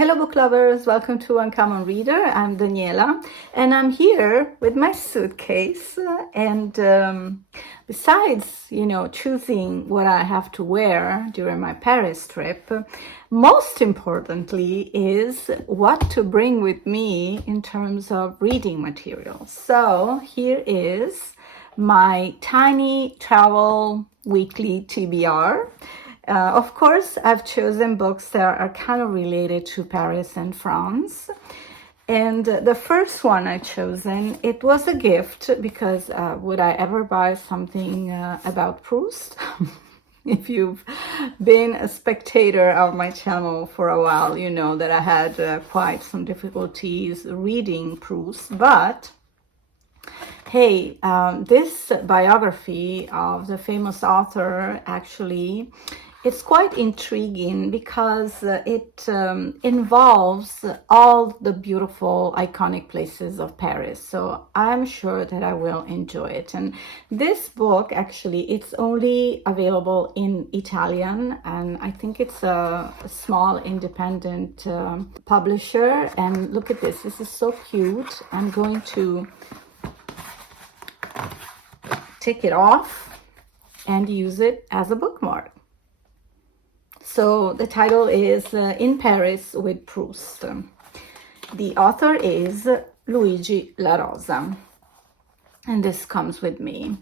Hello book lovers, welcome to Uncommon Reader. I'm Daniela and I'm here with my suitcase and besides, choosing what I have to wear during my Paris trip, most importantly is what to bring with me in terms of reading material. So here is my tiny travel weekly TBR. Of course, I've chosen books that are kind of related to Paris and France. And the first one I chosen, it was a gift because would I ever buy something about Proust? If you've been a spectator of my channel for a while, you know that I had quite some difficulties reading Proust. But hey, this biography of the famous author actually, it's quite intriguing because it involves all the beautiful iconic places of Paris. So I'm sure that I will enjoy it. And this book, actually, it's only available in Italian. And I think it's a small independent publisher. And look at this. This is so cute. I'm going to take it off and use it as a bookmark. So the title is In Paris with Proust. The author is Luigi La Rosa, and this comes with me.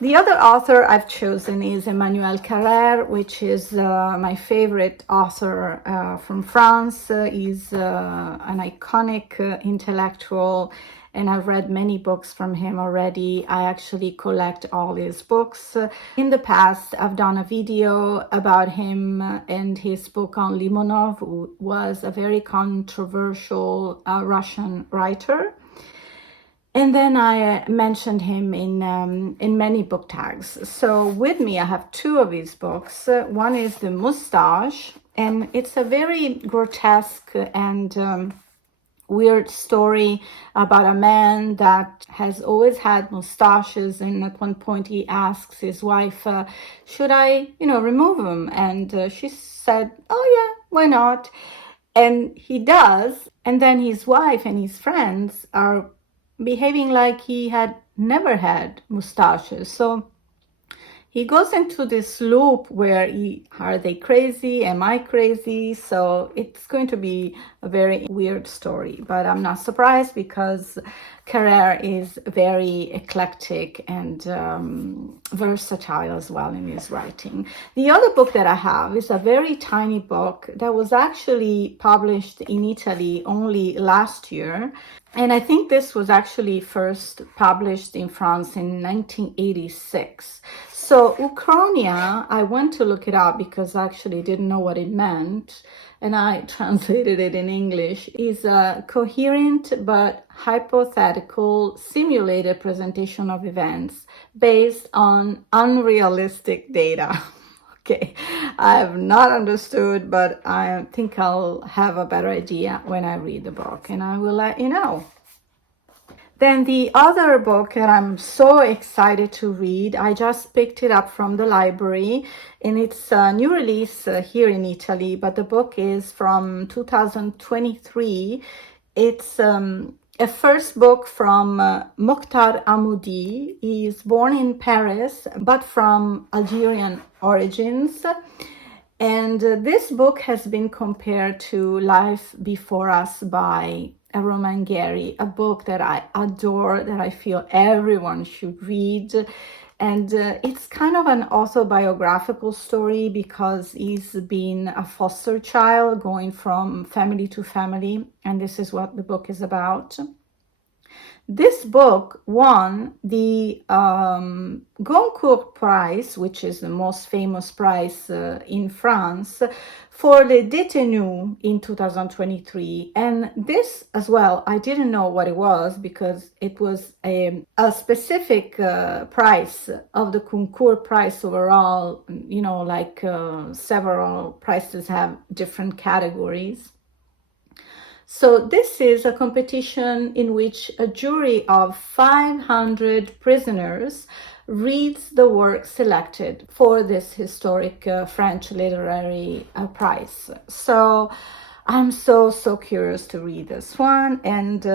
The other author I've chosen is Emmanuel Carrère, which is my favorite author from France. He's an iconic intellectual, and I've read many books from him already. I actually collect all his books. In the past, I've done a video about him and his book on Limonov, who was a very controversial Russian writer. And then I mentioned him in many book tags. So with me, I have two of his books. One is The Moustache, and it's a very grotesque and weird story about a man that has always had mustaches, and at one point he asks his wife, should I, remove them? And she said, oh yeah, why not? And he does, and then his wife and his friends are behaving like he had never had mustaches. So he goes into this loop where are they crazy? Am I crazy? So it's going to be a very weird story, but I'm not surprised because Carrère is very eclectic and versatile as well in his writing. The other book that I have is a very tiny book that was actually published in Italy only last year. And I think this was actually first published in France in 1986. So Uchronia, I went to look it up because I actually didn't know what it meant, and I translated it in English, is a coherent but hypothetical simulated presentation of events based on unrealistic data. Okay, I have not understood, but I think I'll have a better idea when I read the book, and I will let you know. Then the other book that I'm so excited to read, I just picked it up from the library, and it's a new release here in Italy, but the book is from 2023. It's a first book from Mokhtar Hamoudi. He is born in Paris, but from Algerian origins. And this book has been compared to Life Before Us by Roman Gary, a book that I adore, that I feel everyone should read. And it's kind of an autobiographical story because he's been a foster child going from family to family, and this is what the book is about. This book won the Goncourt Prize, which is the most famous prize in France, for the Détenu in 2023. And this as well, I didn't know what it was because it was a specific prize of the Goncourt Prize overall. Several prizes have different categories. So this is a competition in which a jury of 500 prisoners reads the work selected for this historic French literary prize. So I'm so curious to read this one. And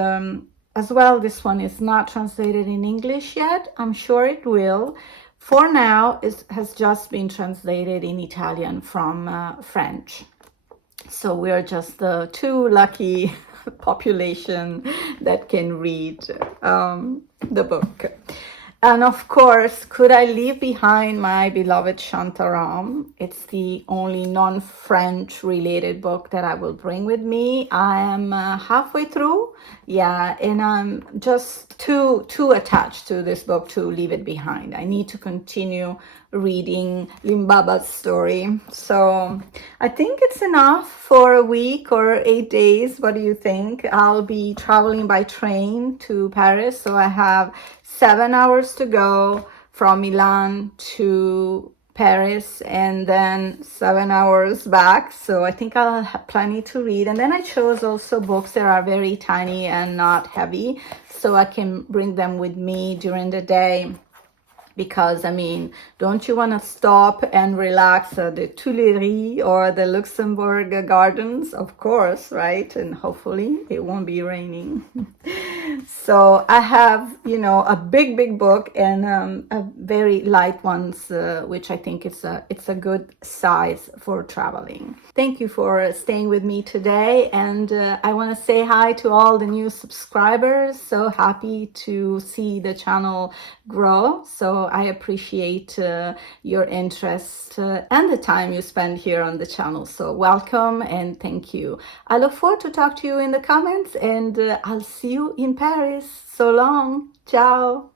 as well, this one is not translated in English yet. I'm sure it will. For now, it has just been translated in Italian from French. So we're just the two lucky population that can read the book. And of course, could I leave behind my beloved Shantaram? It's the only non-French related book that I will bring with me. I am halfway through, yeah, and I'm just too attached to this book to leave it behind. I need to continue reading Limbaba's story. So I think it's enough for a week or 8 days. What do you think? I'll be traveling by train to Paris, so I have 7 hours to go from Milan to Paris and then 7 hours back. So I think I'll have plenty to read. And then I chose also books that are very tiny and not heavy, so I can bring them with me during the day. Because, I mean, don't you want to stop and relax at the Tuileries or the Luxembourg Gardens? Of course, right? And hopefully it won't be raining. So I have, you know, a big book and a very light ones, which I think it's a good size for traveling. Thank you for staying with me today. And I want to say hi to all the new subscribers. So happy to see the channel grow. So I appreciate your interest and the time you spend here on the channel. So welcome and thank you. I look forward to talk to you in the comments, and I'll see you in Paris. So long. Ciao.